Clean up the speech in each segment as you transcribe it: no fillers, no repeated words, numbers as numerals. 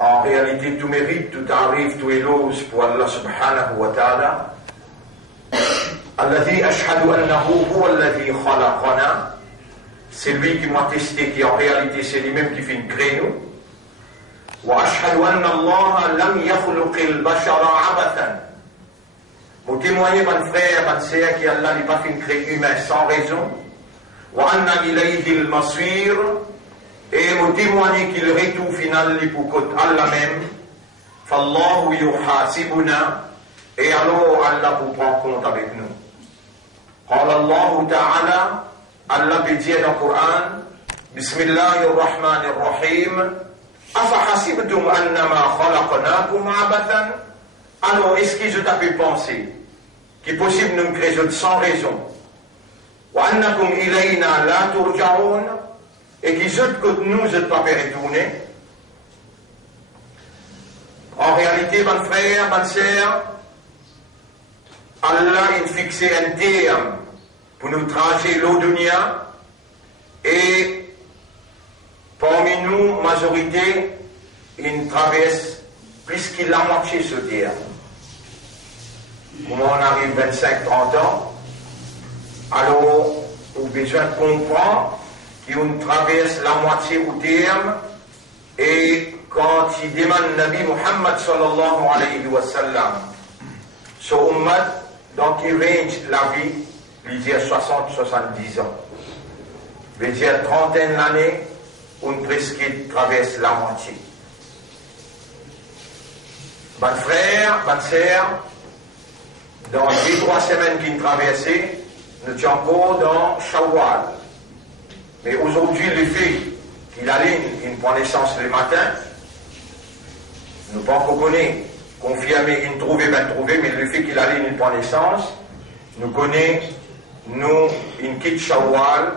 En réalité, tout mérite, tout arrive, tout éloge pour Allah subhanahu wa ta'ala. Alladhi ashhadu annahu huwa alladhi khalaqana. C'est lui qui m'a testé, qui en réalité c'est lui-même qui fait une création. Wa ashhadu anna Allah lam yakhluqil bashara abathan. Vous témoignez, mon frère, mon sœur, qu'Allah n'a pas fait une création humaine sans raison. Wa anna ilayhi al-masir. Et vous témoignez qu'il retour final pour Allah même. Fallahu yuhasibuna. Et alors Allah vous prend compte avec nous. قال الله تعالى Allah peut dire dans le Coran Bismillahir Rahmanir Rahim Afahasibtum annama khalaqnakum abathan. Alors est-ce qu'ils ont pu penser qu'il est possible de nous créer sans raison Wa annakum ilayna la turja'un et qu'ils ont que nous ne pas retourner. En réalité, mon frère, ma sœur, Allah a fixé un terme pour nous tracer l'eau dunya et parmi nous, majorité, il traverse plus qu'il a marché ce terme. Comment on arrive 25-30 ans, alors on a besoin de comprendre qu'on traverse la moitié au terme et quand il demande Nabi Muhammad sallallahu alayhi wa sallam sur Ummah, donc il range la vie, il dit 60-70 ans. Il veut dire trentaine d'années, on presque traverse la moitié. Mon frère, ma sœur, dans les 2-3 semaines qu'il traversait, nous sommes encore dans Shawwal. Mais aujourd'hui, le fait qu'il aligne, il prend naissance le matin, nous ne pouvons pas connaître. Confirmé, il trouvait, mais le fait qu'il allait une prend naissance, nous connaissons, nous, une quitte Shawwal,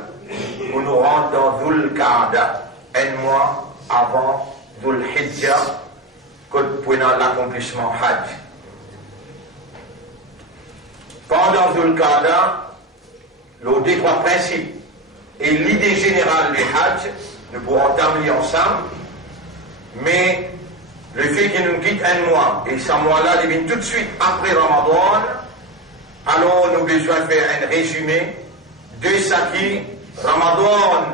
pour nous rendre dans Dhul Qa'da, un mois avant Dhul Hijjah, pour l'accomplissement Hajj. Pendant Dhul Qa'da, les 2-3 principes et l'idée générale des Hajj, nous pourrons terminer ensemble, mais le fait qu'il nous quitte un mois, et ce mois-là, il vient tout de suite après Ramadan, alors nous avons besoin de faire un résumé de ce qui Ramadan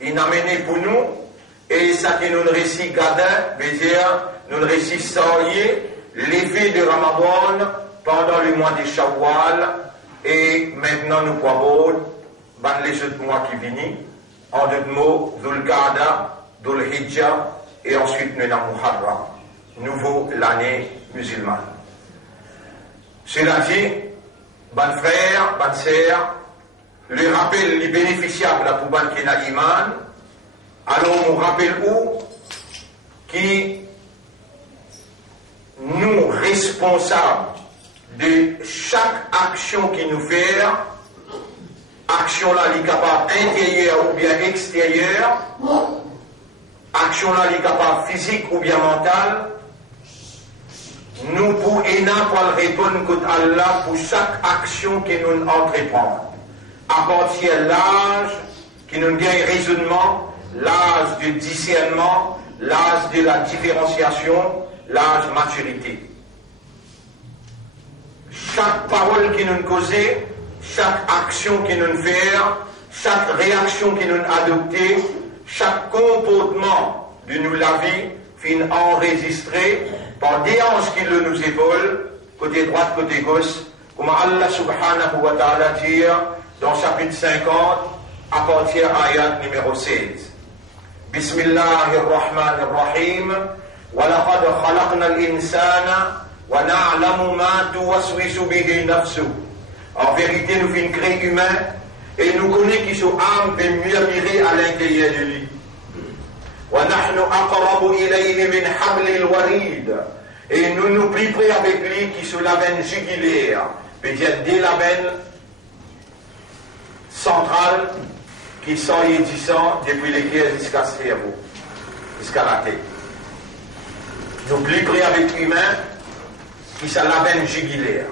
est amené pour nous, et ce qui nous récit Gada, c'est-à-dire nous récit Sarié, l'effet de Ramadan pendant le mois de Shawwal, et maintenant nous pouvons voir les autres mois qui viennent, en deux mots, Dhul Qa'da, Dhul Hijjah, et ensuite nous avons Muharram, nouveau l'année musulmane. Cela dit, bon frère, bonne sœur, le rappel est bénéficiable pour ban qui n'a iman, alors on rappelle où qui nous responsables de chaque action qui nous fait, action là est capable intérieure ou bien extérieure, action là est capable physique ou bien mentale, nous pouvons répondre contre Allah pour chaque action que nous entreprenons. À partir de l'âge qui nous gagne raisonnement, l'âge de discernement, l'âge de la différenciation, l'âge de maturité. Chaque parole qui nous cause, chaque action qui nous fait, chaque réaction qui nous adopte, chaque comportement de nous la vie fin enregistré par des anges qui le nous épaulent, côté droite, côté gauche, comme Allah subhanahu wa ta'ala dit dans chapitre 50, à partir de ayat numéro 16. Bismillahirrahmanirrahim. وَلَقَدْ خَلَقْنَا الْإِنسَانَ وَنَعْلَمُ مَا تُوَسْوِسُ بِهِ نَفْسُهُ. En vérité, nous faisons créer humain et nous connaissons qui sont âmes de murmurer à l'intérieur de lui. وَنَحْنُ أَقْرَبُ إِلَيْهِ مِنْ حَبْلِ الْوَرِيدِ. Et nous nous plus près avec lui qui sont la veine jugulaire, c'est-à-dire des la veine centrale qui sont édissants depuis lesquels jusqu'à ce cerveau, jusqu'à la tête. Nous plus près avec l'humain qui sont la veine jugulaire.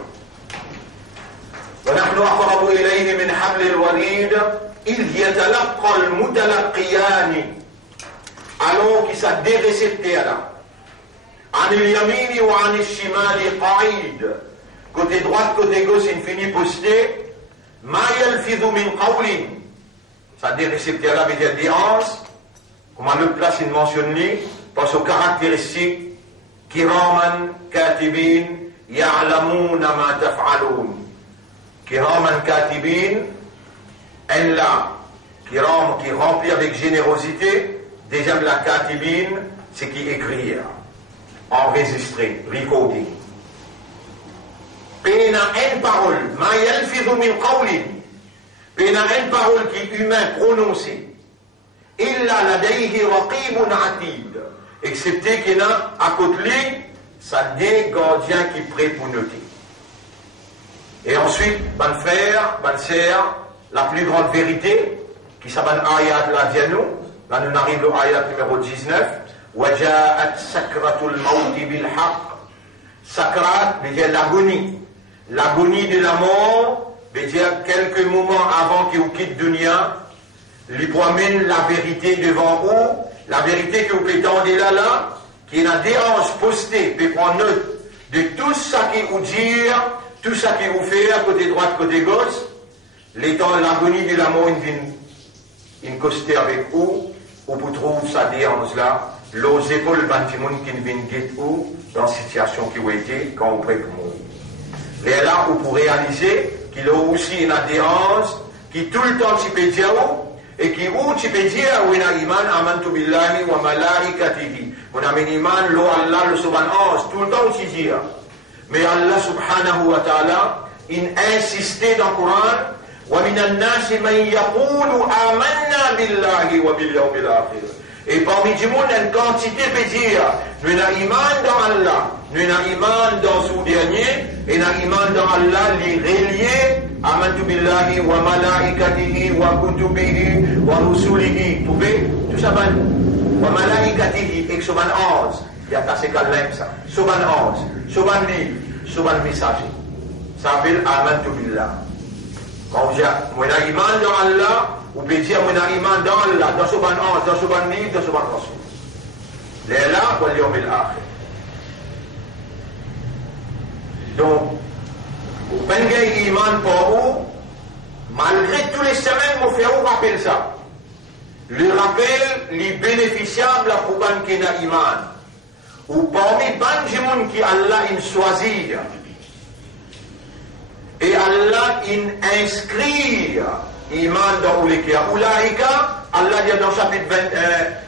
وَنَحْنُ أَقْرَبُ إِلَيْهِ مِنْ حَبْلِ الْوَرِيدِ إِذْ يَتَلَقَّى الْمُتَلَقِّيَانِ. Alors qu'il s'est des récepteurs là, عن اليمين وعن الشمال قعيد. Côté droite, côté gauche, une finie postée. ما يلفظ من قول. C'est-à-dire, récepteur là, veut dire des hanches. Comme à l'autre place, il mentionne, parce aux caractéristiques. كراما كاتبين يعلمون ما تفعلون. كراما كاتبين. Elle là, qui remplit avec générosité. Déjà, la katibine, c'est qui écrire, enregistrer, recording. Pena une parole, ma yalfidhu min qawlin. Pena une parole qui est humain prononcée. Illa ladayhi raqibun atid. Excepté qu'il y a à côté de lui, ça des gardiens qui prêt pour noter. Et ensuite, ban frère, ban sœur, la plus grande vérité, qui s'appelle ayat la dianou. Là, nous arrivons à l'ayat numéro 19. وَجَاءَتْ سَكْرَةُ الْمَوْتِ بِالْحَقِّ. Sakrat veut dire l'agonie. L'agonie de la mort veut dire quelques moments avant qu'il quitte dunya, lui promène la vérité devant vous, la vérité que vous prétendez là, qui est la déhanche postée, peut prendre note de tout ça qui vous dit, tout ça qui vous fait, côté droite, côté gauche, l'étant l'agonie de la mort, une costée avec vous, ou vous trouvez ça déhanche là, l'os épaules bâtiment qui viennent guetter où, dans la situation qui vous été quand vous prêtez pour mourir. Et là, vous pourrez réaliser qu'il a aussi une adhérence qui tout le temps tu peux dire et qui où tu peux dire oui na iman amantu billahi wa malaikatihi. On a un iman lo Allah le subhanahu tout le temps tu dis. Mais Allah subhanahu wa ta'ala il insisté dans le Coran wa minan nasi man yaqulu amanna billahi wa bil yawmil akhir. Et parmi du monde, une quantité peut dire, nous avons iman dans Allah, nous avons iman dans ce dernier, et nous avons iman dans Allah, les reliés, amantu billahi wa malaikatihi wa kutubihi wa rusulihi. Vous pouvez, tout ça, wa malaikatihi, et soban ange, il y a cassé qu'à l'aime ça, soban ange, soban livre, soban messager. Ça s'appelle amantu billah. Quand vous dites, nous avons iman dans Allah, vous pouvez dire, mon iman dans Allah, dans ce ban ange, dans ce ban livre, dans ce ban rasoul. Les là, pour l'yom et l'akhir. Donc, vous prenez iman pour vous, malgré tous les semaines, vous faites vous rappel ça. Le rappel, les bénéficiables pour ban qui n'a iman. Ou parmi ban du monde qui Allah il choisit. Et Allah il inscrit iman dans Oulikia. Oulaïka, Allah dit dans chapitre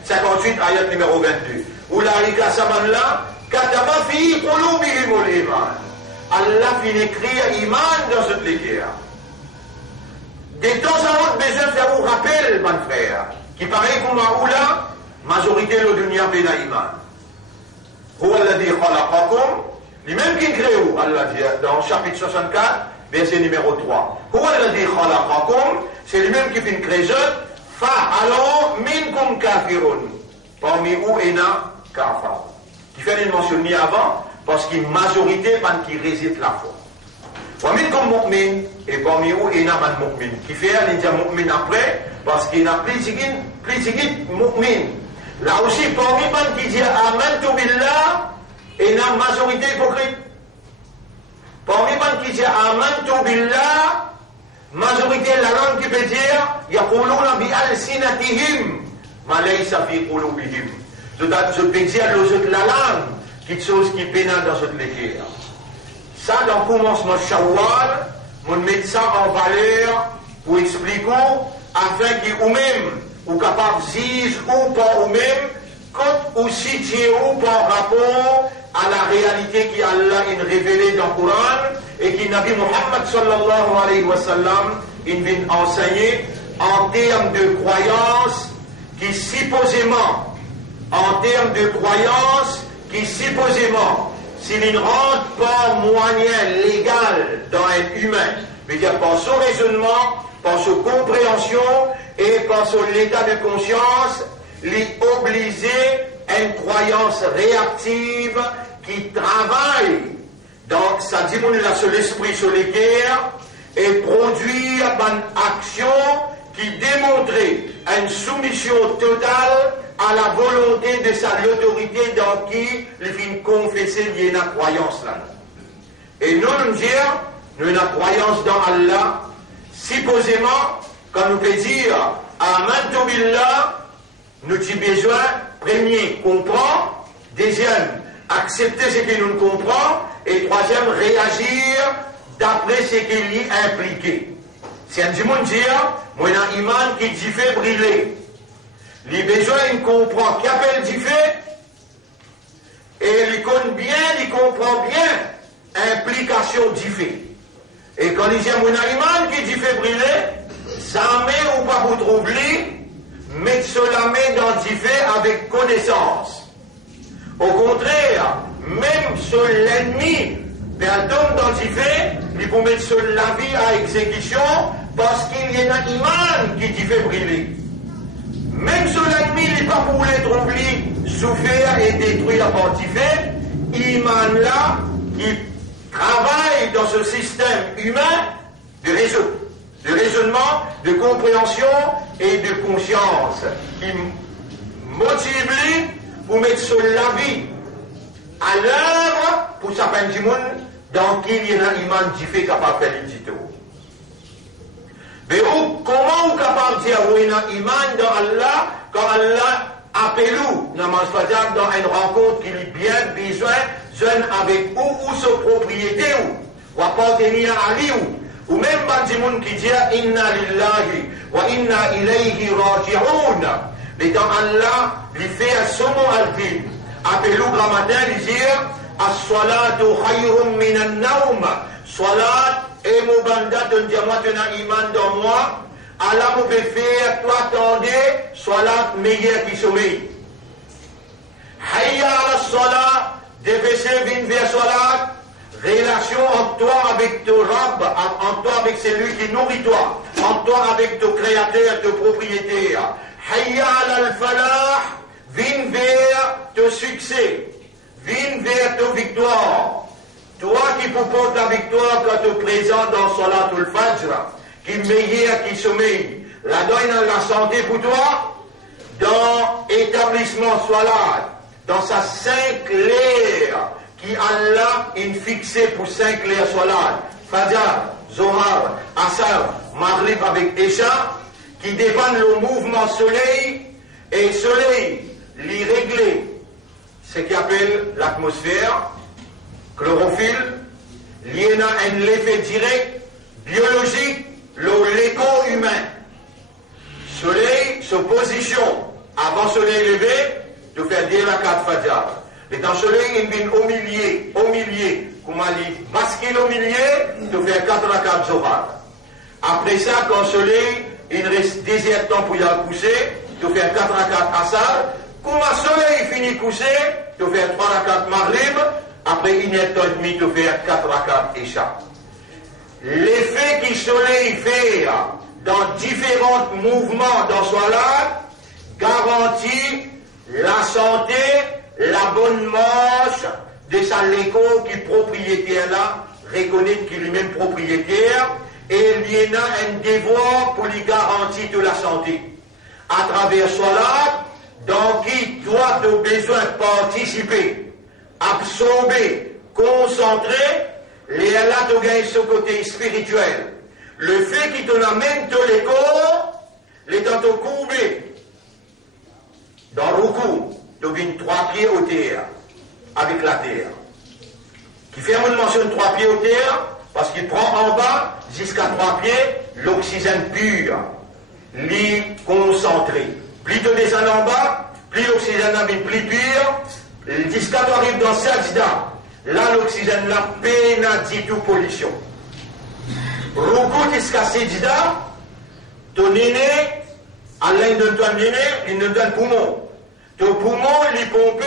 58, ayat numéro 22. Oulaïka, saman-là, kataba fi qulubihimul iman. Allah finit écrire iman dans cette likia. De temps en temps, besoin de faire vous rappel, mon frère, qui paraît comme à Oula, majorité de dunya bena iman. Huwa alladhi khalaqakum, lui-même qui crée où, Allah dit dans chapitre 64, verset numéro 3. Huwa alladhi khalaqakum, c'est lui-même qui fait une création. Fa'alon minkum kafirun. Parmi où ena kafar. Qui fait une mention ni avant, parce qu'il y a une majorité qui réside la foi. Wa minkum mu'min, et parmi où ena man mu'min. Qui fait un mu'min après, parce qu'il y a plus de mu'min. Là aussi, parmi man qui dit amantu billah, ena majorité hypocrite. Parmi man qui dit amantu billah, majorité la langue qui peut dire yaquluna bi alsinatihim ma laysa fi qulubihim. Je peux dire la langue quelque chose qui pénale dans cette lecture. Ça dans le commencement Shawwal, on met ça en valeur pour expliquer afin que vous-même ou capable de dire ou pas vous-même quand ou situé ou par rapport à la réalité qui Allah a révélée dans le Coran et qui Nabi Muhammad sallallahu alayhi wa sallam il vient enseigner en termes de croyance qui supposément s'il ne rentre pas moyen légal dans un humain, mais dire par son raisonnement, par sa compréhension et par son état de conscience, lui obliger à une croyance réactive qui travaille dans sa dimension de l'esprit sur les guerres et produire une action qui démontrait une soumission totale à la volonté de sa l'autorité dans qui il vient confesser lié la croyance là. Et nous dire, nous avons la croyance dans Allah, supposément, quand nous pouvons dire Amantu billah, nous avons besoin, premier, comprendre, deuxième, accepter ce que nous comprenons, et troisième, réagir d'après ce qu'il y est impliqué. Si un monde dit, moi, j'ai un iman qui dit fait brûler. Les besoins, il comprend qui appelle dit fait, et il connaît bien, il comprend bien, implication dit fait. Et quand il dit, moi, j'ai un iman qui dit fait brûler, ça met ou pas vous trouver, mais cela met dans dit fait avec connaissance. Au contraire, même sur l'ennemi, ben, dans dit fait, il peut mettre sur la vie à exécution, parce qu'il y a un iman qui dit fait brûler. Même sur l'ennemi, il n'est pas pour les troubler, souffrir et détruire par dit fait, iman là, qui travaille dans ce système humain de raisonnement, de compréhension et de conscience, qui motive lui pour mettre sur la vie à l'œuvre pour sa peine du monde dans qui il y a un iman qui fait capable de faire le titre. Mais comment vous capable de dire qu'il y a un iman dans Allah quand Allah appelle nous dans une rencontre qui est bien besoin jeune avec ou sa propriété ou appartenir à lui ou même des gens qui disent inna lillahi wa inna ilayhi raji'un. Mais quand Allah lui fait un sommet al-din, appelle-nous grand matin, lui dire as-salatu khayrun minan nawm. Salat et mon banda de dire moi tu as iman dans moi. Allah me fait faire toi attendez salat meilleur qui sommeil. Hayya ala salat, déverser vin vers salat. Relation entre toi avec ton Rabb, entre toi avec celui qui nourrit toi, entre toi avec ton créateur, ton propriétaire. Hayya ala al-falah, viens vers ton succès, viens vers ton victoire. Toi qui portes la victoire quand tu es présent dans Salatul Fajr, qui est meilleur qui sommeille, la donne la santé pour toi, dans l'établissement Salat, dans sa 5 l'air, qui Allah a fixé pour 5 l'air Salat, Fajr, Zohar, Asar, Maghrib avec Isha, qui dépendent le mouvement soleil, et soleil, l'y régler, ce qu'il appelle l'atmosphère, chlorophylle, lié à un effet direct, biologique, l'écho humain. Soleil, sa position, avant soleil levé, de faire 10 rakats Fajr. Et dans le soleil, il vient au milieu, comme il bascule au milieu, de faire 4 rakats Zohar. Après ça, quand le soleil, il reste 10 temps pour y aller coucher, de faire 4 rakats Asar. Comme le soleil finit coucher, de faire 3 rakats Maghrib, après 1 heure et demie, de faire 4 rakats Isha. L'effet que le soleil fait dans différents mouvements dans Salat garantit la santé, la bonne marche de sa l'écho qui propriétaire là, reconnaît qu'il est même propriétaire, et il y a un devoir pour lui garantir de la santé. À travers Salat, dans qui toi tu as besoin de participer, absorber, concentrer, les Allah te gagne ce côté spirituel. Le fait qu'il te amène tous les corps, les temps te courbé. Dans le coup, tu viens 3 pieds au terre, avec la terre. Qui fait une mention de 3 pieds au terre, parce qu'il prend en bas, jusqu'à 3 pieds, l'oxygène pur, l'y concentré. Plus tu descends en bas, plus l'oxygène est plus pur, jusqu'à tu arrives dans Sajda. Là, l'oxygène n'a pas du tout pollution. Ruku jusqu'à Sajda, ton aîné, Allah donne ton aîné, il nous donne poumon. Ton poumon, il pompe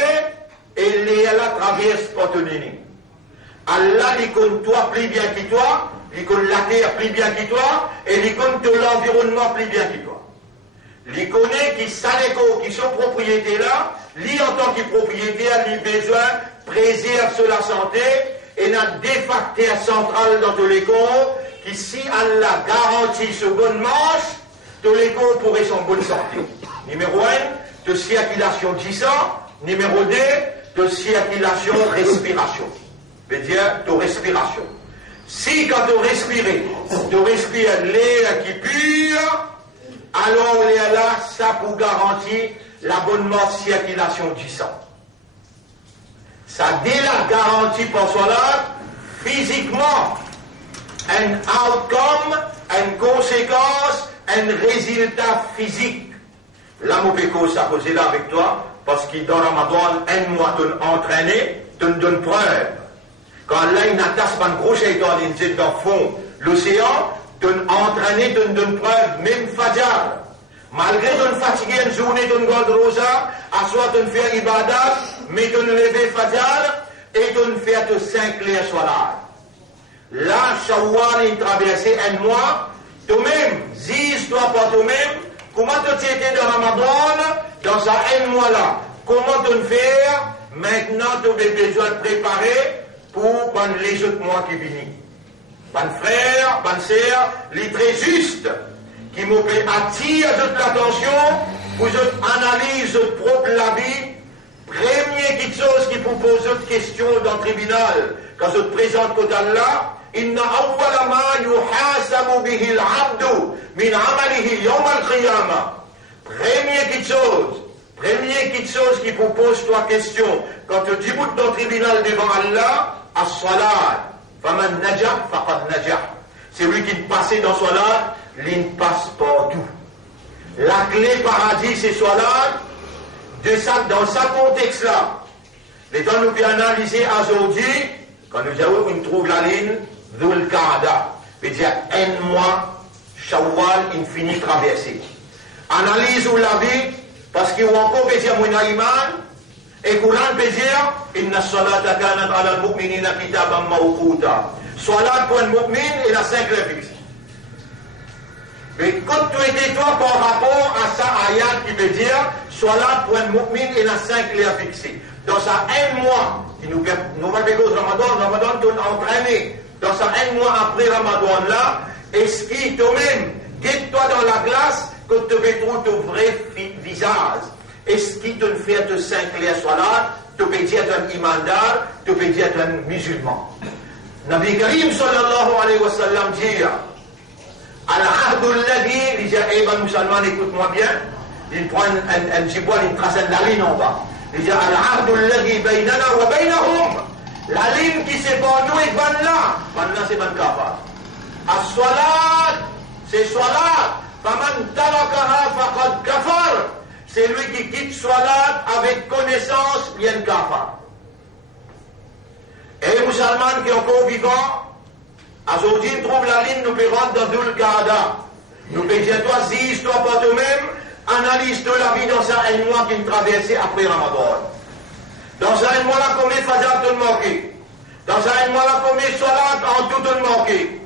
et les Allah traverse par ton aîné. Allah, il compte toi plus bien que toi, il compte la terre plus bien que toi, et il compte l'environnement plus bien que toi. Il connaît qui s'alléco, qui sont propriétaires là, lui en tant que propriétaire, il a besoin préserve sur la santé, et n'a des facteurs centrales dans tous les corps, qui si Allah garantit ce bonne marche, tous les corps pourraient son bonne santé. Numéro 1, de circulation du sang. Numéro 2, de circulation, respiration. Veut dire de respiration. Si quand tu respires l'air qui pure, alors l'air là, ça pour garantir la bonne circulation du sang. Ça dit la garantie pour cela, physiquement, un outcome, une conséquence, un résultat physique. Là, mon péco, ça posé là avec toi, parce que dans Ramadan, un mois, tu entraîné, tu me donnes preuve. Quand là, il n'attache pas un gros shaitan, il dans le fond, l'océan, tu entraîné, tu me donnes preuve, même Fajr. Malgré ton fatigué une journée, ton garde rosa, à soit tu fais ibadat, mais tu lever Fajr, et tu fais te 5 clairs soirs. Là, Shawwal est traversé un mois, toi-même, dis-toi pas toi-même, comment tu étais dans Ramadan, dans ça un mois-là, comment tu faire, maintenant tu as besoin de préparer pour les autres mois qui viennent. Bon frère, bonne sœur, les très juste, qui m'ont attiré toute l'attention, vous analysez votre propre vie, première chose qui vous pose une question dans le tribunal, quand vous présente côté Allah, inna awwala ma yuhasabu bihi al-abdu min amalihi yawm al-qiyamah. Première chose qui vous pose trois questions, quand tu dis dans le tribunal devant Allah, as-salat, faman najah faqad najah. C'est lui qui passe dans salat, il ne passe pas tout. La clé paradis, c'est salat, dans ce contexte-là. Les temps nous bien analyser aujourd'hui, quand nous avons, on trouve la ligne Dhul Qa'da, veut dire un mois, Shawwal, infini traversé. Analyse où la vie, parce qu'il y a encore dire mon iman, et Coran peut dire, inna salata kanat ala al-mu'minina kitaban mawquta. Salat pour un mu'min, il a 5 réflexes. Mais quand tu étais toi par rapport à ça, ayat qui veut dire, salat pour un mu'min, il a 5 clés fixées. Dans ça un mois, qui nous va bégo Ramadan, tu es entraîné. Dans ça un mois après Ramadan là, est-ce qu'il toi-même, guette-toi dans la glace, que tu veux trouver ton vrai visage. Est-ce qu'il te fait de 5 clés salat, tu peux dire un imandar, tu peux dire un musulman. Nabi Karim sallallahu alayhi wa sallam dit, Al-Ahdu alladhi, il dit, eh ben musulman, écoute-moi bien, il prend un petit poil, il trace la ligne en bas. Il dit, Al-Ahdu alladhi baynana wa baynahum, la ligne qui sépare nous et Banna c'est Ban Kafar. As-salat, c'est salat, faman talakaha faqad kafar, c'est lui qui quitte salat avec connaissance, bien kafar. Et les musulmans qui sont encore vivants, aujourd'hui, nous trouvons la ligne, nous pouvons rentrer dans Dhul Qa'da. Nous pouvons dire, toi, si toi pas toi-même, analyse-toi la vie dans un mois qui traversé après Ramadan. Dans un mois-là, combien de Fajr te manqué? Dans un mois-là, combien de Salat en tout te manqué?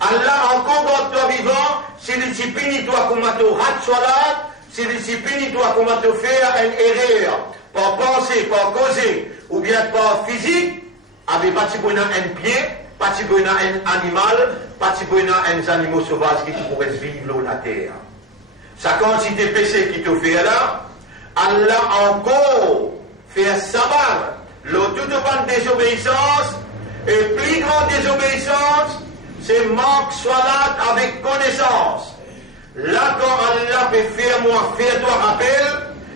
Allah, encore dans toi vivant, si les disciplines, toi, comment tu rates Salat, si les disciplines, toi, comment tu fais une erreur, par penser, par causer, ou bien par physique, avec pas un pied, pas un animal, pas un animal sauvage qui pourrait vivre sur la terre. Sa quantité de péché qui te fait là, Allah encore fait savoir le toute bonne désobéissance, et plus grande désobéissance, c'est manque salat avec connaissance. Là, quand Allah peut faire toi rappel,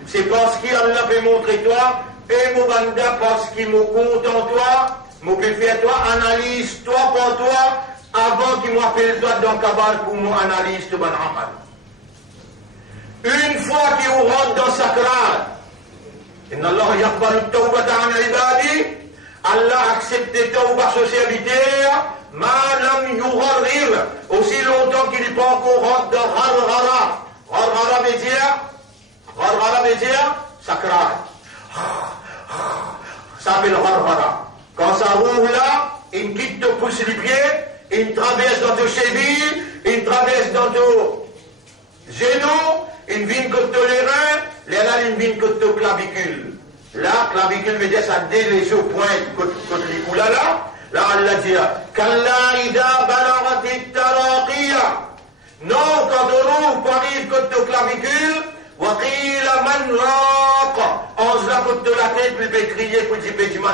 c'est parce qu'Allah peut montrer toi, et mon banda parce qu'il me compte en toi, me peut faire toi, analyse toi pour toi, avant qu'il m'appelle toi dans le cabal pour mon analyse de bon amal. Une fois qu'il rentre dans sa crâne, Inna Allah yaqbalu at-tawbata 'an 'ibadi, Allah accepte les tawbas sur ses serviteurs, ma lam yugharrir, aussi longtemps qu'il n'est pas encore rentré dans Gharghara. Gharghara veut dire sa crâne. Ça s'appelle Gharghara. Quand ça roule là, il quitte te pousse les pieds, il traverse dans tes chevilles, il traverse dans tes genoux, il vient que les reins, là, il vient que tes clavicules. Là, clavicule veut dire ça délaisse au point que les coups là, là, Allah dit, Kalla ida balagati taraqiya. Non, quand on roule, arrive que tes clavicules, وقيل من راق. On se la côte de la tête, puis il crier pour dire,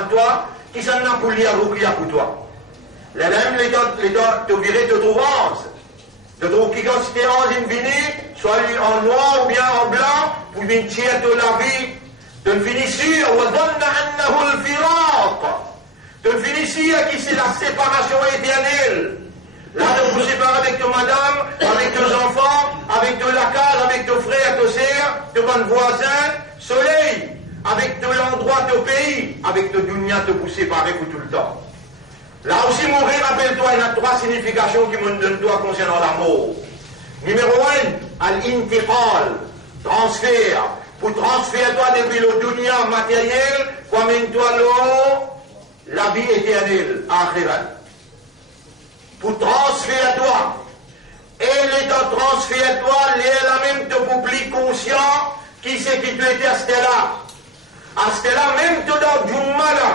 toi, qui s'en a pour lire Rukia pour toi. Les mêmes, les dents, te virer de trouvance. De trouver qui quand c'était en infini, soit en noir ou bien en blanc, pour une tiers de la vie, de finissure, de finissure qui c'est la séparation éternelle. Là, de vous séparer avec ta madame, avec tes enfants, avec de la case, avec tes frères, tes sœurs, de ton voisin, soleil, avec de l'endroit, de pays, avec de dunya, de vous séparer pour tout le temps. Là aussi, mourir, rappelle-toi, il y a 3 significations qui me donnent toi concernant la mort. Numéro 1, al-intiqal, transfert. Pour transférer toi depuis le dunya matériel, comme toi la vie éternelle, akhirat. Pour transférer toi. Et l'état transférer toi, il est la même te public conscient qui c'est qui tu étais à ce là. À ce là, même te dans Jummala.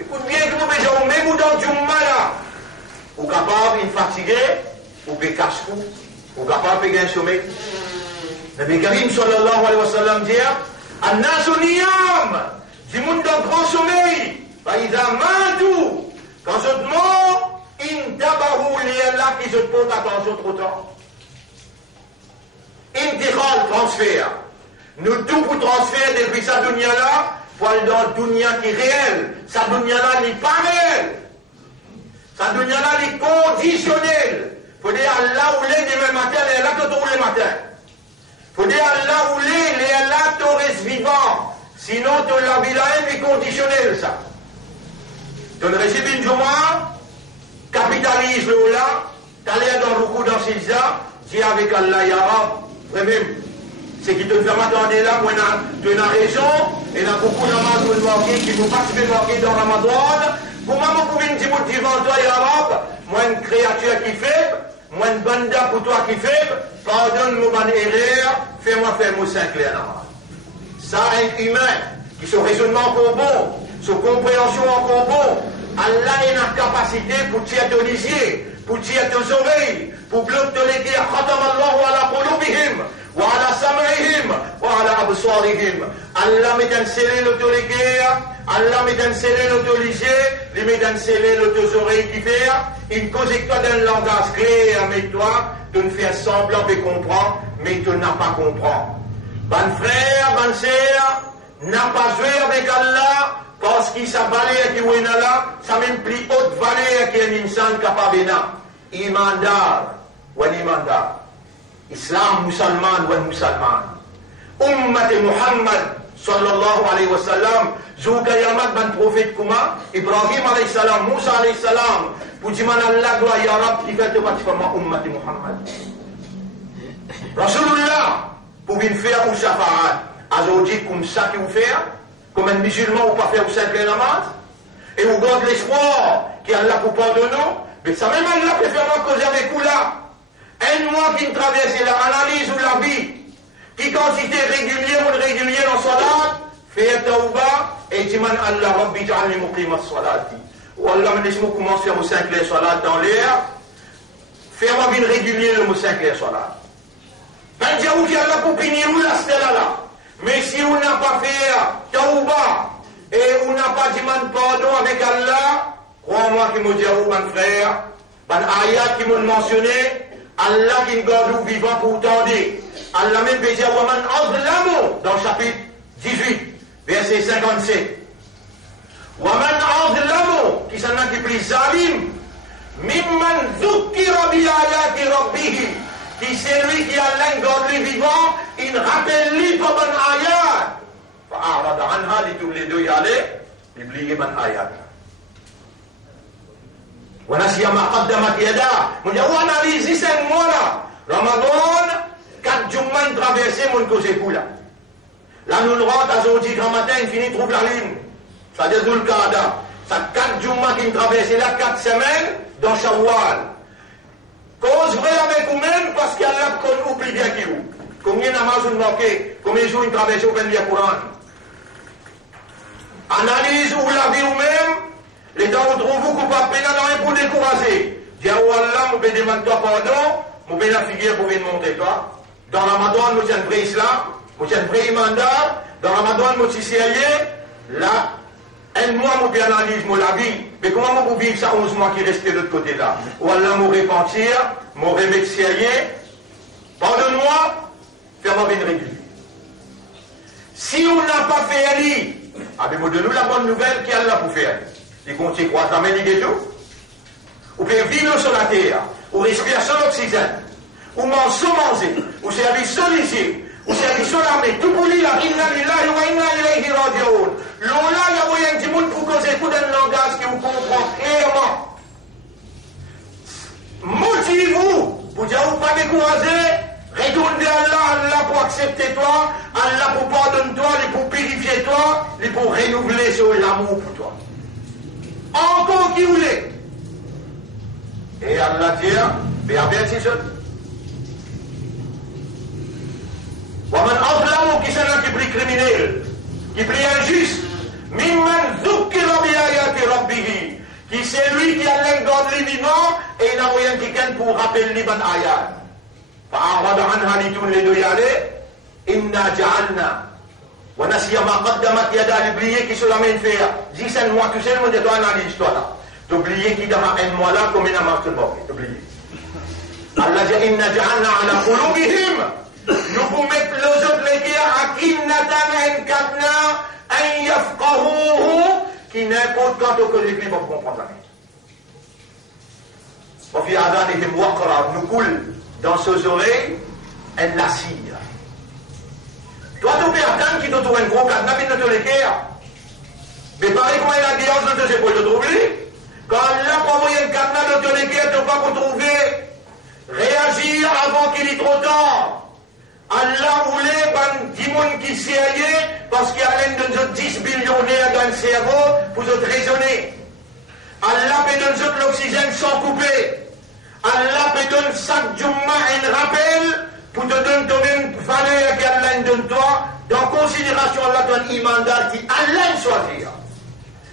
Écoute bien que vous déjà, même dans Jummala. Ou capable de fatigué, ou de casse-cou, ou capable de gagner un sommeil. Nabi Karim sallallahu alayhi wa sallam dit An-nasu niyam, du monde dans grand sommeil. Faïda mandou, quand je te mens, intabahu liyallah qui se pose attention trop tard. Intiqal, transfert. Nous tout pour transférer depuis sa dunya là, pour aller dans le dunya qui est réel. Sa dunya là n'est pas réel. Sa dunya là n'est conditionnel. Faut dire Allah où l'est demain matin, il est là que tous les matins. Faut dire Allah où l'est, il est là que tu restes vivant. Sinon, tu la vie là est conditionnel ça. Tu ne réussis une journée, capitalise le là, tu allais dans le coup dans Silza, dis avec Allah, Ya Rab, vraiment. C'est qui te fait m'attendre là, moi, tu as raison, et il y a beaucoup de marqués qui vont participer marquer dans Ramadan. Pour moi, je pouvais me dire devant toi, Ya Rab, moi, une créature qui fait, moi, une banda pour toi qui fait, pardonne-moi mon erreur, fais-moi faire mon saint clair. Ça, un humain, qui son raisonnement encore bon, son compréhension encore bon, Allah a une capacité pour tirer tes lisiers, pour tirer tes oreilles, pour bloquer les guerres, khatamallahu ala qulubihim. وعلى سمعهم وعلى أبصارهم Allah met un scellé l'autorigueur, Allah met un scellé l'autorisé, il met un scellé l'autosoreille qui fait, il cause que toi d'un langage clair avec toi, de ne faire semblant de comprendre, mais tu n'as pas comprendre. Ban frère, ban sœur, n'a pas joué avec Allah, parce qu'il s'est balé qui est là, ça même plus haute valeur qu'un insan capable de imandar, ou un imandar. Islam musulman ou musulman. Ummat Muhammad sallallahu alayhi wa sallam, Zouka Yamat ban prophète Kuma, Ibrahim alayhi salam, Moussa alayhi salam, pour dire Allah doit ya Rab qui fait de particulièrement Ummat Muhammad. Rasulullah, pour une faire ou shafa'at, azodi comme ça qui vous fait, comme un musulman ou pas faire ou ça que namaz, et vous gardez l'espoir qui Allah pour pardonner, mais ça même Allah préfère causer avec vous là. Un mois qui traverse l'analyse ou la vie, qui quantité régulière ou irrégulière dans salat, fait tauba, et dit man Allah Rabbi ja'alni muqima salati. Ou Allah me laisse-moi commencer au 5 les salat dans l'air, faire une régulière le 5 les salat. Ben diaou qui Allah pour punir ou la stella là. Mais si on n'a pas fait tauba, et on n'a pas dit man pardon avec Allah, crois-moi qui me dit mon frère, ben ayat qui m'ont mentionné, Allah qui nous garde vivant pour tendre. Allah même peut dire Waman Azlamu dans le chapitre 18, verset 57. Waman Azlamu, qui s'en a qui plus zalim, Mimman Zukkira bi ayati Rabbihi, qui c'est lui qui Allah garde vivant, il rappelle lui pour ban ayat. Fa'arada anha, tous les deux y aller, il oublie ban ayat. ونسي ما قدمت يداه من يوانا لي زيسن مولا رمضان 4 جمعة traversé mon cause coula là nous rentre à aujourd'hui grand matin il finit trouve la ligne ça dit Zul Qada ça 4 Jumma qui traversé là 4 semaines dans Shawwal cause vrai avec vous-même parce qu'Allah qu'on oublie bien qui vous combien namaz vous manquez combien de jours il traverse au Bendia Coran analyse ou la vie vous-même les temps où trouvez-vous coupable pénal dans un pour décourager. Dis à Allah, je vais demander toi pardon, je vais la figure pour venir montrer toi. Dans Ramadan, nous sommes vrai islam, nous sommes vrai mandat. Dans Ramadan, nous sommes sérieux. Là, un mois, nous bien analyse la vie. Mais comment vous vivre ça 11 mois qui restent de l'autre côté là? Ou Allah nous repentir, nous remettre sérieux. Pardonne-moi, fais-moi une régulier. Si on n'a pas fait aller, avez-vous donné la bonne nouvelle qu'il y a là pour faire? Il continue quoi? Ça mène des jours? Ou bien vivre sur la terre, ou respirer sur l'oxygène, ou manger, ou servir sur les ou servir sur l'armée, tout pour lui, là, inna lillahi wa inna ilayhi raji'un. L'on-là, il y a moyen du monde pour causer tout un langage qui vous comprend clairement. Motivez-vous, pour dire, vous pas décourager, retournez à Allah, Allah pour accepter toi, Allah pour pardonner toi, il pour purifier toi, il pour renouveler sur l'amour pour toi. Encore qui voulait. Et Allah dit, mais avertissez. ومن أظلم qui c'est là qui prie criminel, qui prie injuste, mimman ذكر بآيات ربه, qui c'est lui qui a l'engorde les vivants et il a moyen quelqu'un pour rappeler les bonnes ayats. فأعرض عنها لتون les deux y aller, إنا جعلنا ونسي ما قدمت يدا l'oublier qui se la main faire. Dis c'est moi tout seul, moi je dois analyser toi là. T'oublier qui dans un mois là comme il a marqué le bord, t'oublier. Allah dit إنا جعلنا على قلوبهم. Nous vous mettons les autres les guerres à qui n'attendent qu'à un yafqahuhu qui n'importe quand au collectif va comprendre. Wa fi adanihim waqra, nous coule dans ses oreilles un lassir. Toi tu peux attendre qu'il te trouve un gros cadenas mais ne te les guerres. Mais pareil comment il a dit on ne sait pas te trouver. Quand là pour envoyer un cadenas de te les guerres, tu ne vas pas trouver. Réagir avant qu'il est trop tard. Allah voulait ban dimon qui sérieux parce qu'il y a l'un de nos 10 billionnaires dans le cerveau pour nous raisonner. Allah peut donner l'oxygène sans couper. Allah peut donner chaque jumma un rappel pour te donner toi-même valeur qu'Allah donne toi dans considération Allah ton iman qui Allah choisir.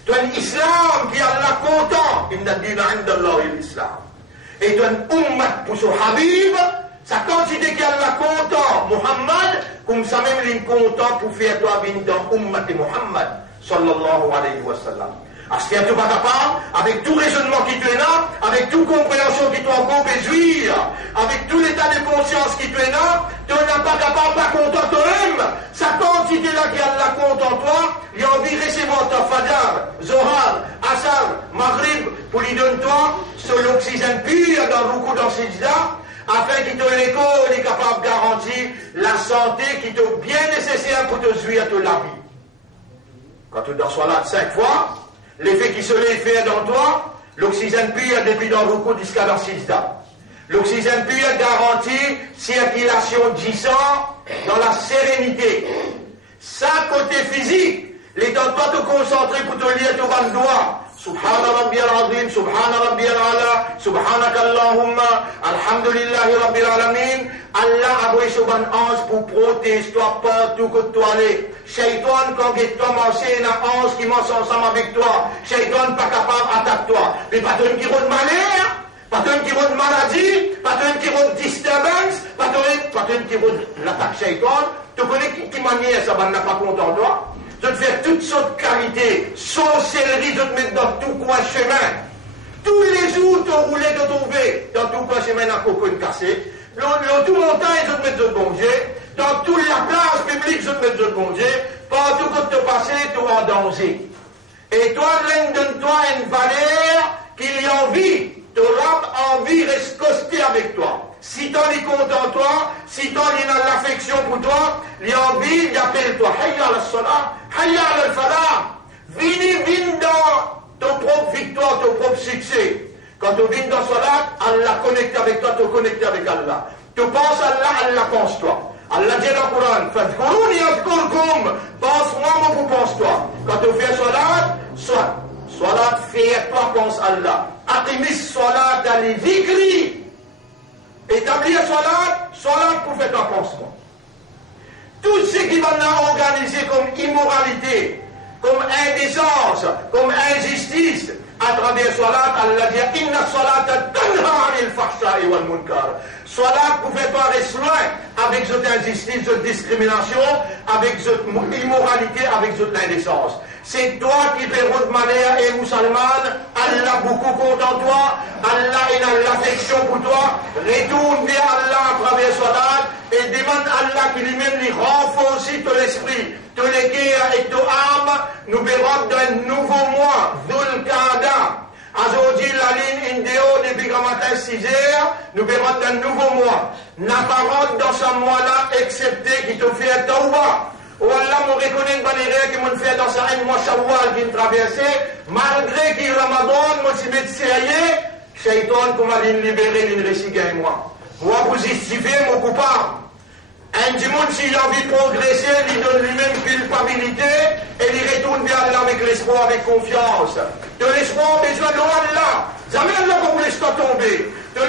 Ton islam qui Allah content. Inna dina inda Allah l'islam. Et ton ummat pour son habib. Sa quantité qu'Allah content, Muhammad, comme ça même il est content pour faire toi venir dans Ummat Muhammad, sallallahu alayhi wa sallam. Est-ce que tu vas capable, avec tout raisonnement qui te est là, avec toute compréhension qui doit encore besoin, avec tout l'état de conscience qui te est là, tu n'es pas capable, pas content toi-même. Sa quantité là qu'Allah content toi, il a envie de recevoir ta Fajr, Zohar, Asar, Maghrib, pour lui donner toi, sur l'oxygène pur dans le Ruku dans Sijda, afin qu'il te l'écho, il est capable de garantir la santé qui est bien nécessaire pour te suivre toute la vie. Quand tu dois soit là 5 fois, l'effet qui se l'est fait dans toi, l'oxygène pur depuis dans le Ruku jusqu'à dans Sijda. L'oxygène pur garantit circulation du sang dans la sérénité. Ça, côté physique, les temps de te concentrer pour te lire tout le doigt. Subhana Rabbi al-Azim, Subhana Rabbi al-Ala, Subhanaka Allahumma, Alhamdulillahi Rabbi al-Alamin. Allah a envoyé ce bon ange pour protéger toi partout que tu allais. Shaitan, quand tu commencé, il y a un ange qui marche ensemble avec toi. Shaitan pas capable d'attaquer toi. Mais pas de qui roule malheur, pas de qui roule maladie, pas de qui roule disturbance, pas de qui roule l'attaque Shaitan. Tu connais qui manière ça va n'a pas content toi? De te faire toutes sortes de qualités, sorcellerie, de te mettre dans tout coin chemin. Tous les jours, tu roulais de trouver dans tout coin chemin un cocoon cassé. Dans tout montagne, je te mets de bon Dieu. Dans toute la place publique, je te mets de bon Dieu. Partout que tu passes, tu es en danger. Et toi, l'un de toi une valeur qu'il y a envie, tu auras envie de rester avec toi. Si tu es content toi, si tu as l'affection pour toi, il y a envie d'appelle-toi. Hayya al-salah, hayya al-falah. Viens dans ton propre victoire, ton propre succès. Quand tu viens dans salat, Allah connecte avec toi, tu connectes avec Allah. Tu penses à Allah, Allah pense toi. Allah dit dans le Coran, fadhkuruni adhkurkum. Pense-moi, mon pense-toi. Quand tu fais salat, salat, fais-toi, pense à Allah. Aqimis salat al-dhikri. Établir salat pour faire ton pansement. Tout ce qui va nous organiser comme immoralité, comme l'indécence comme injustice, à travers Salat, Allah dit Inna Salata tanha anil fahsha'i wal munkar. Salat pouvait pas rester loin avec cette injustice, cette discrimination, avec cette immoralité, avec cette indécence. C'est toi qui fais votre manière et musulmane, Allah beaucoup compte en toi, Allah a l'affection pour toi, retourne vers Allah à travers Salat et demande à Allah qui lui-même lui renforce ton esprit, ton cœur et ton âme, nous verrons d'un nouveau mois, Dhul Qa'da. Aujourd'hui, la ligne Indéo depuis le matin 6 heures, nous verrons d'un nouveau mois. N'a pas rentre dans ce mois-là, excepté qui te fait Tauba. Ou Allah me reconnaît une manière qui me fait dans ce mois Shawwal qui me traversait, malgré qu'il Ramadan, moi si je sérieux, Shaitan, comme il libéré, il récit et moi. Moi, vous justifiez mon coupable. Un monde, s'il a envie de progresser, il donne lui-même culpabilité et il retourne vers Allah avec l'espoir, avec confiance. De l'espoir, besoin de Allah. Jamais Allah va vous laisser tomber. De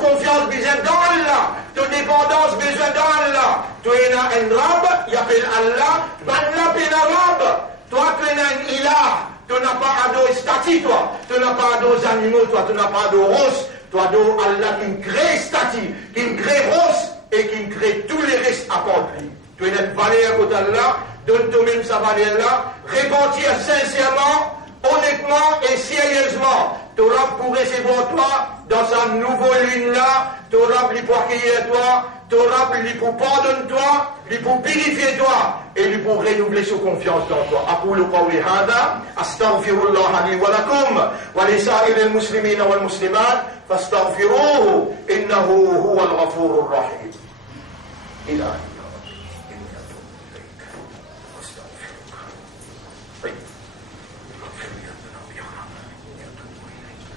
confiance, besoin d'Allah. De dépendance, besoin d'Allah. Tu es un rab, il appelle Allah. Allah est un rab. Toi, tu es un ilah. Tu n'as pas à dos stati, toi. Tu n'as pas à dos animaux, toi. Tu n'as pas à dos rose. Toi, dos Allah qui crée stati, qui crée rose. Et qui crée tous les restes accomplis. Tu es une valeur côté d'Allah, donne toi-même sa valeur-là, répandir sincèrement, honnêtement et sérieusement. Tu auras pour recevoir toi dans sa nouvelle ligne-là, tu auras pour accueillir toi, tu auras pour pardonner toi, pour purifier toi, et pour renouveler sa confiance dans toi. أقول قولي هذا أستغفر الله لي ولكم ولسائر المسلمين والمسلمات فاستغفروه إنه هو الغفور الرحيم. إلهي إني أتوب إليك وأستغفرك. طيب اغفر لي ذنوبي يا رب إني أتوب إليك.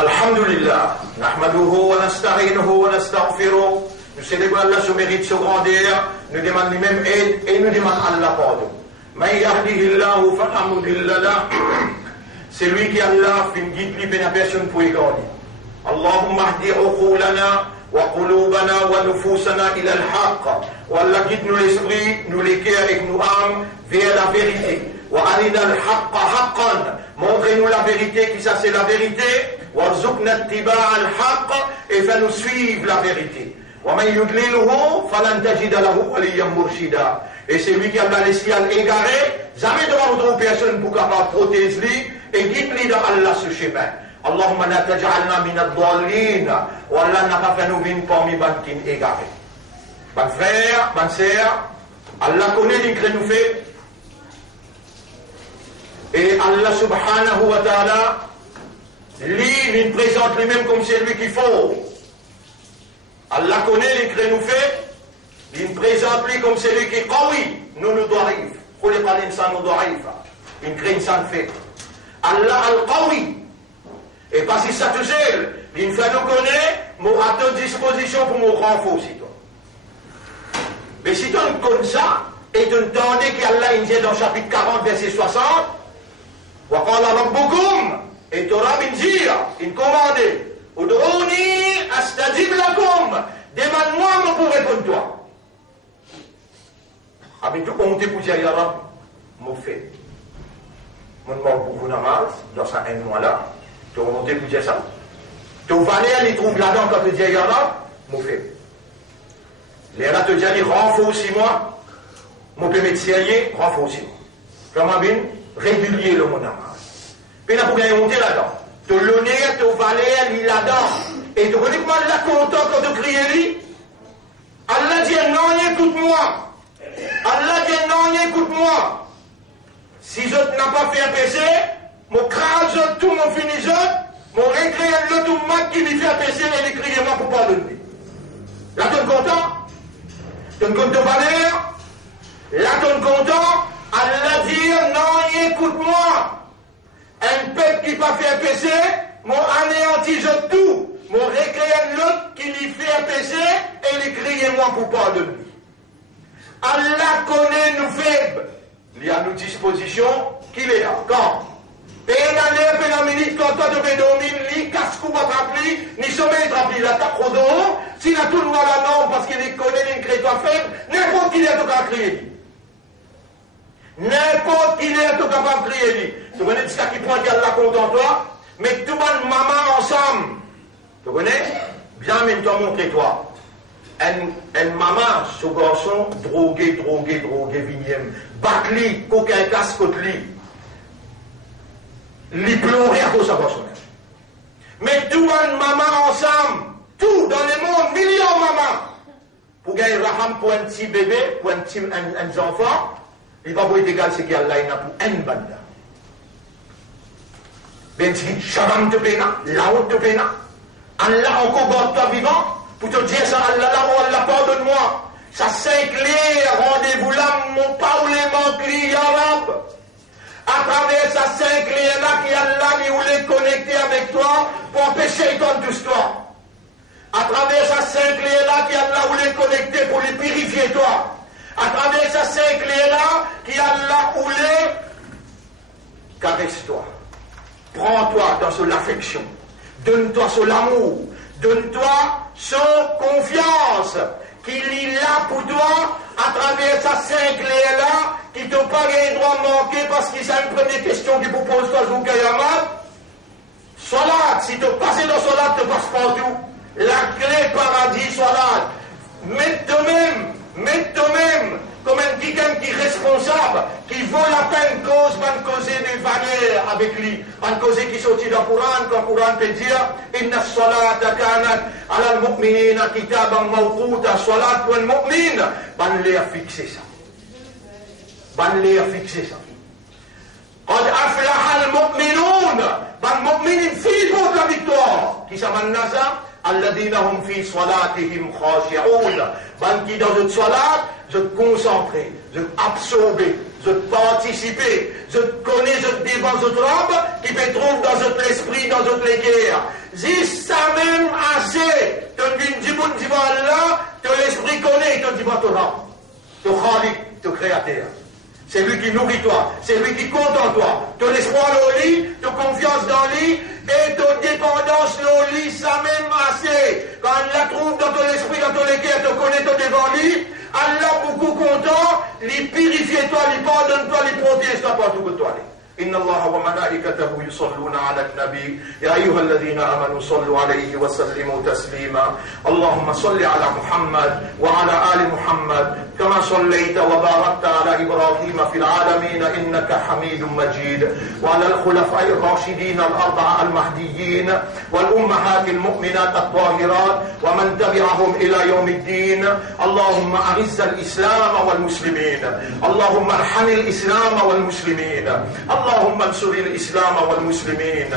Alhamdulillah, nahmaduhu wa nasta'inuhu wa nastaghfiruh. Nous célébrons Allah sous mérite, sous grandeur, nous demandons lui-même aide et nous demandons Allah pardon. Man yahdihillahu fala mudilla lah. C'est lui qui Allah fait une guide libre à personne pour égarder. Allahumma ahdi uqulana wa qulubana wa nufusana ila al-haqq. Wa Allah guide nous l'esprit, nous les cœurs et nous âmes vers la vérité. Wa arina al-haqqa haqqan. Montrez-nous la vérité, qui ça c'est la vérité. وارزقنا اتباع الحق et fais nous suivre la vérité. ومن يضلله فلن تجد له وليا مرشدا. Et c'est lui qui a laissé égaré, jamais devant notre personne pour capable protéger et guide-lui dans Allah ce chemin. Allahumma la taj'alna min ad-dallin. Wa Allah n'a pas fait nous venir parmi les qui égarés. Bon frère, bonne sœur, Allah connaît les que nous fait. Et Allah subhanahu wa ta'ala lui, il présente lui-même comme celui qu'il faut. Allah connaît les que nous fait. Il présente lui comme celui qui est qawi. Nous nous doivent. خلق الإنسان ضعيفا. Il crée une sainte fait. Allah al-qawi. Et parce que ça te gèle, il fait nous connaître, moi à ta disposition pour me renforcer. Mais si tu connais ça, et tu entendais qu'Allah il dit dans le chapitre 40, verset 60, وَقَالَ رَبُّكُمْ et Torah bin dire, il commande, Ud'ouni astajib lakum, demande-moi, moi pour répondre toi. Avec tout compte pour dire, Ya Rab, mon fait. Mon mort beaucoup namaz, dans ça un mois là, tu remontes pour dire ça. Tu vas aller, il trouve là-dedans quand tu dis, Ya Rab, mon fait. Les rats te disent, renforce-moi, mon peut mettre sérieux, renforce-moi. Comment bien, régulier le mon namaz. Et là, pour gagner monter là-dedans. Tu l'honneur, tu valeur, il là-dedans. Et tu connais comment Allah content quand tu cries lui. Allah écoute-moi. Allah dit non, écoute-moi. Si je n'ai pas fait un péché, mon crâne, tout mon fini, mon récréé le tout mat qui lui fait un péché et l'écrit-moi pour pardonner. Là, tu es content? Tu es content valeur? Là, tu es content? Allah dit non, écoute-moi. Un peuple qui n'a pas fait un péché, mon anéanti, je tout. Mon récréé l'autre qui lui fait un péché et l'écrit-moi pour pardonner. Allah connaît nos faibles. Il y a nos dispositions qu'il est là. Quand? Et il la minute, quand toi tu fais dormir, ni casse-cou va t'appeler, ni sommeil t'appeler, la tape au dos, s'il a tout le droit là non, parce qu'il connaît les crétins faibles, n'importe qui est tout capable de crier. N'importe qui est tout capable de crier. Tu connais ce qui pointe Allah contre toi, mais tout le monde, maman ensemble. Tu connais? Bien, même toi, montre-toi. Un maman, ce garçon, drogué, vignème, batli, coquin casse côte lui. Lui pleurer à cause de garçon. Mais tout le monde, maman ensemble, tout dans le monde, millions de mamans. Pour gagner raham pour un petit bébé, pour un petit enfant, il va pas être égal ce qu'il y a là, il n'a pour un banda. Ben si, shabam te pena, là-haut te pena, Allah encore garde toi vivant, pour te dire ça, Allah là-haut, Allah pardonne-moi. Ça c'est clair, rendez-vous là, mon parlement crie, ya Rab. À travers ça cinq clés là qui Allah lui voulait connecter avec toi pour empêcher ton tout toi. À travers ça cinq clés là qui Allah voulait connecter pour les purifier toi. À travers ça cinq clés là qui Allah voulait caresse-toi. Prends-toi dans son affection. Donne-toi son amour. Donne-toi son confiance. Qu'il est là pour toi à travers ça cinq clés là qui t'ont pas le droit de manquer parce que c'est une première question qu'il vous pose toi, Zoukayamat. Salat, si tu passes dans Salat, tu passes partout. La clé paradis, Salat. Mets toi-même, comme un quelqu'un qui est responsable, qui vaut la peine cause, van causer des valeurs avec lui, van causer qui sortit dans le Coran, quand le Coran peut dire, Inna salata kanat ala al-mu'minina kitaban mawquta, salat wa al-mu'min, van l'air fixer ça. قد أفلح المؤمنون فالمؤمنين في بوت la victoire qui s'appelle Nasa الذين هم في صلاتهم خاشعون ban qui dans une salat je te concentrer je te absorber je te participer je te connais je te devant je te robe qui te trouve dans notre l'esprit dans notre guerre si ça même assez tu viens du monde devant Allah ton l'esprit connaît tu dis pas ton rab ton khalik ton créateur. C'est lui qui nourrit toi, c'est lui qui compte en toi. Ton espoir au lit, ton confiance dans lui et ton dépendance au lit, ça même assez. Quand il la trouve dans ton esprit, dans ton équerre, te connaît ton devant lui, Allah beaucoup content, lui purifie toi, lui pardonne toi, lui protège toi partout que toi. إن الله وملائكته يصلون على النبي يا أيها الذين آمنوا صلوا عليه وسلموا تسليما اللهم صل على محمد وعلى آل محمد كما صليت وباركت على إبراهيم في العالمين إنك حميد مجيد وعلى الخلفاء الراشدين الأربعة المهديين والأمهات المؤمنات الطاهرات ومن تبعهم إلى يوم الدين اللهم أعز الإسلام والمسلمين اللهم ارحم الإسلام والمسلمين اللهم انصر الإسلام والمسلمين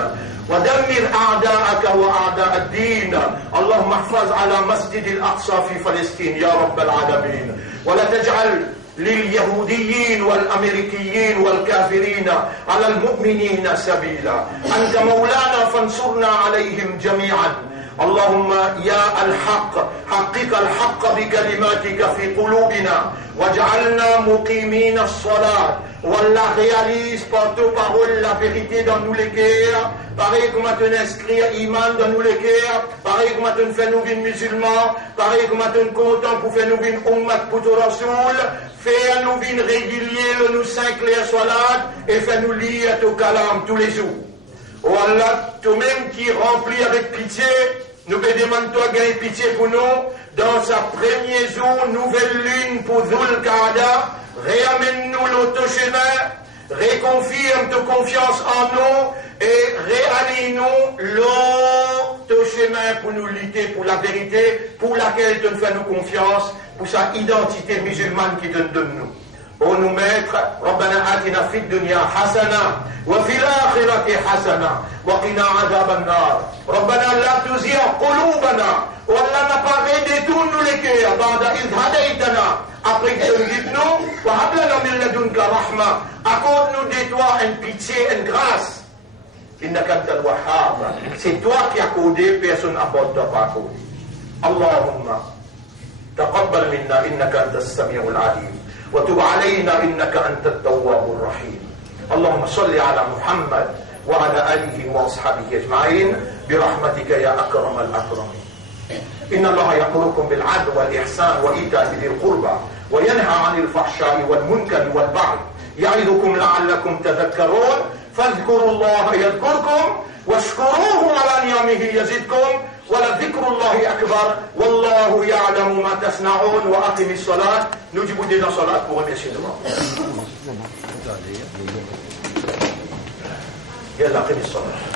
ودمر أعداءك وأعداء الدين اللهم احفظ على مسجد الأقصى في فلسطين يا رب العالمين ولا تجعل لليهوديين والأمريكيين والكافرين على المؤمنين سبيلا أنت مولانا فانصرنا عليهم جميعا اللهم يا الحق حقق الحق بكلماتك في قلوبنا واجعلنا مقيمين الصلاة والله réalise par tes paroles la vérité dans nous les cœurs pareil comme tu inscrit iman dans nous les cœurs pareil comme tu fais nous vivre musulmans pareil comme tu content pour faire nous vivre ummat pour ton rasoul fais nous vivre régulier nous cinq les salat et fais nous lire ton kalam tous les jours oh Allah toi-même qui remplit avec pitié nous te demandons toi gagner pitié pour nous dans sa premier jour nouvelle lune pour Dhul Qa'da réamène-nous l'autre chemin, réconfirme ta confiance en nous et réaligne-nous l'eau ton chemin pour nous lutter pour la vérité, pour laquelle tu fais nous confiance, pour sa identité musulmane qui te donne nous. Oh nous maître, Rabbana atina fid dunya hasana, wa fil akhirati hasana, wa qina adhaban nar. Rabbana la tuzigh qulubana, wa la n'a détourne nous les cœurs, ba'da idh hadaytana, après que tu guides nous, wa hab lana min ladunka rahma, accorde-nous de toi une pitié, une grâce. Innaka antal wahhab, c'est toi qui as accordé, personne n'apporte pas accordé. Allahumma taqabbal minna innaka antas sami'ul alim. وتب علينا إنك أنت التواب الرحيم. اللهم صل على محمد وعلى آله وأصحابه أجمعين برحمتك يا أكرم الأكرمين. إن الله يأمركم بالعدل والإحسان وإيتاء ذي القربى وينهى عن الفحشاء والمنكر والبغي يعظكم لعلكم تذكرون. فاذكروا الله يذكركم واشكروه على نعمه يزدكم ولذكر الله أكبر والله يعلم ما تصنعون. وأقم الصلاة. نجيب دينا صلاة pour remercier Allah. يلا أقم الصلاة.